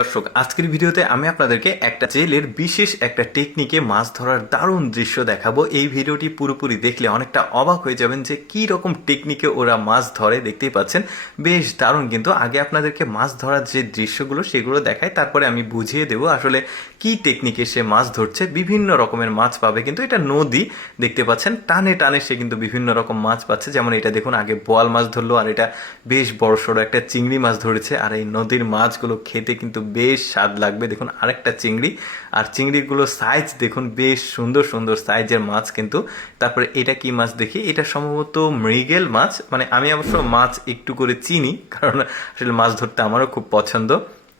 দর্শক, আজকের ভিডিওতে আমি আপনাদেরকে একটা জেলের বিশেষ একটা টেকনিকে মাছ ধরার দারুণ দৃশ্য দেখাবো। এই ভিডিওটি পুরোপুরি দেখলে অনেকটা অবাক হয়ে যাবেন যে কি রকম টেকনিকে ওরা মাছ ধরে। দেখতেই পাচ্ছেন বেশ দারুণ। কিন্তু আগে আপনাদেরকে মাছ ধরার যে দৃশ্যগুলো সেগুলো দেখাই, তারপরে আমি বুঝিয়ে দেবো আসলে কি টেকনিকে সে মাছ ধরছে। বিভিন্ন রকমের মাছ পাবে, কিন্তু এটা নদী, দেখতে পাচ্ছেন টানে টানে সে কিন্তু বিভিন্ন রকম মাছ পাচ্ছে। যেমন এটা দেখুন, আগে বোয়াল মাছ ধরলো, আর এটা বেশ বড় সড়ো একটা চিংড়ি মাছ ধরেছে। আর এই নদীর মাছগুলো খেতে কিন্তু বেশ স্বাদ লাগবে। দেখুন আরেকটা চিংড়ি, আর চিংড়িগুলো সাইজ দেখুন, বেশ সুন্দর সুন্দর সাইজের মাছ কিন্তু। তারপরে এটা কি মাছ দেখি, এটা সম্ভবত মৃগেল মাছ। মানে আমি অবশ্য মাছ একটু করে চিনি, কারণ আসলে মাছ ধরতে আমারও খুব পছন্দ।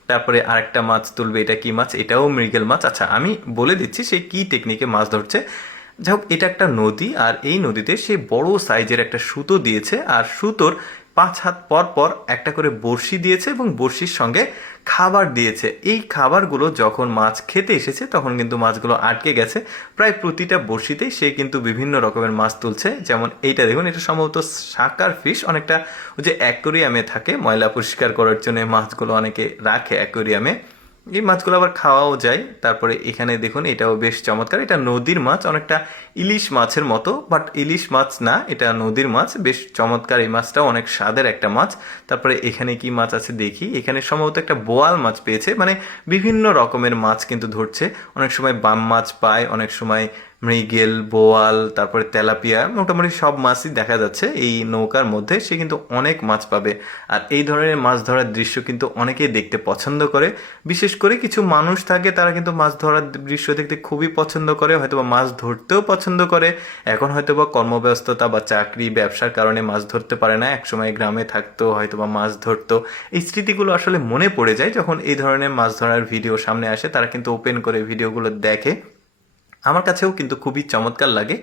তারপরে আরেকটা মাছ তুলবে, এটা কি মাছ, এটাও মৃগেল মাছ। আচ্ছা, আমি বলে দিচ্ছি সে কি টেকনিকে মাছ ধরছে। যাই হোক, এটা একটা নদী, আর এই নদীতে সে বড় সাইজের একটা সুতো দিয়েছে, আর সুতোর 5 হাত পর পর একটা করে বড়শি দিয়েছে এবং বড়শির সঙ্গে খাবার দিয়েছে। এই খাবারগুলো যখন মাছ খেতে এসেছে তখন কিন্তু মাছগুলো আটকে গেছে। প্রায় প্রতিটা বড়শিতেই সে কিন্তু বিভিন্ন রকমের মাছ তুলছে। যেমন এইটা দেখুন, এটা সম্ভবত সাকার ফিশ। অনেকটা ওই যে অ্যাকোরিয়ামে থাকে, ময়লা পরিষ্কার করার জন্য মাছগুলো অনেকে রাখে অ্যাকোরিয়ামে, এই মাছগুলো আবার খাওয়াও যায়। তারপরে এখানে দেখুন, এটাও বেশ চমৎকার। এটা নদীর মাছ, অনেকটা ইলিশ মাছের মতো, বাট ইলিশ মাছ না, এটা নদীর মাছ। বেশ চমৎকার, এই মাছটাও অনেক স্বাদের একটা মাছ। তারপরে এখানে কি মাছ আছে দেখি, এখানে সম্ভবত একটা বোয়াল মাছ পেয়েছে। মানে বিভিন্ন রকমের মাছ কিন্তু ধরছে। অনেক সময় বাম মাছ পায়, অনেক সময় মৃগেল, বোয়াল, তারপরে তেলাপিয়া, মোটামুটি সব মাছই দেখা যাচ্ছে এই নৌকার মধ্যে। সে কিন্তু অনেক মাছ পাবে। আর এই ধরনের মাছ ধরার দৃশ্য কিন্তু অনেকেই দেখতে পছন্দ করে। বিশেষ করে কিছু মানুষ থাকে, তারা কিন্তু মাছ ধরার দৃশ্য দেখতে খুবই পছন্দ করে, হয়তোবা মাছ ধরতেও পছন্দ করে। এখন হয়তোবা কর্মব্যস্ততা বা চাকরি ব্যবসার কারণে মাছ ধরতে পারে না, একসময় গ্রামে থাকতো, হয়তোবা মাছ ধরতো। এই স্মৃতিগুলো আসলে মনে পড়ে যায় যখন এই ধরনের মাছ ধরার ভিডিও সামনে আসে। তারা কিন্তু ওপেন করে ভিডিওগুলো দেখে। আমার কাছেও কিন্তু খুবই চমৎকার লাগে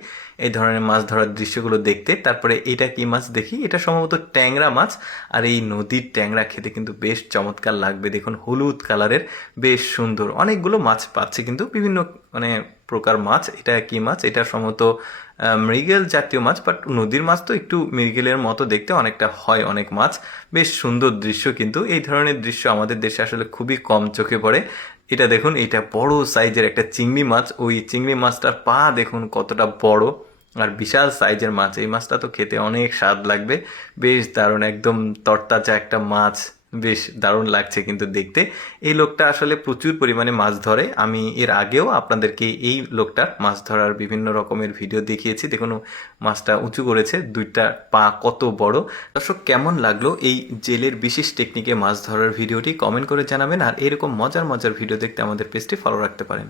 এই ধরনের মাছ ধরার দৃশ্যগুলো দেখতে। তারপরে এটা কি মাছ দেখি, এটা সম্ভবত ট্যাংরা মাছ। আর এই নদীর ট্যাংরা খেতে কিন্তু বেশ চমৎকার লাগবে। দেখুন হলুদ কালারের, বেশ সুন্দর। অনেকগুলো মাছ পাচ্ছে কিন্তু, বিভিন্ন মানে প্রকার মাছ। এটা কি মাছ, এটা সম্ভবত মৃগেল জাতীয় মাছ, বাট নদীর মাছ তো একটু মৃগেলের মতো দেখতে অনেকটা হয় অনেক মাছ। বেশ সুন্দর দৃশ্য, কিন্তু এই ধরনের দৃশ্য আমাদের দেশে আসলে খুবই কম চোখে পড়ে। এটা দেখুন, এটা বড় সাইজের একটা চিংড়ি মাছ। ওই চিংড়ি মাছটার পা দেখুন কতটা বড়, আর বিশাল সাইজের মাছ। এই মাছটা তো খেতে অনেক স্বাদ লাগবে। বেশ দারুণ, একদম তরতাজা একটা মাছ। বেশ দারুণ লাগছে কিন্তু দেখতে। এই লোকটা আসলে প্রচুর পরিমাণে মাছ ধরে। আমি এর আগেও আপনাদেরকে এই লোকটার মাছ ধরার বিভিন্ন রকমের ভিডিও দেখিয়েছি। দেখুন মাছটা উঁচু করেছে, দুইটা পা কত বড়। দর্শক, কেমন লাগলো এই জেলের বিশেষ টেকনিকে মাছ ধরার ভিডিওটি কমেন্ট করে জানাবেন। আর এরকম মজার মজার ভিডিও দেখতে আমাদের পেজটি ফলো রাখতে পারেন।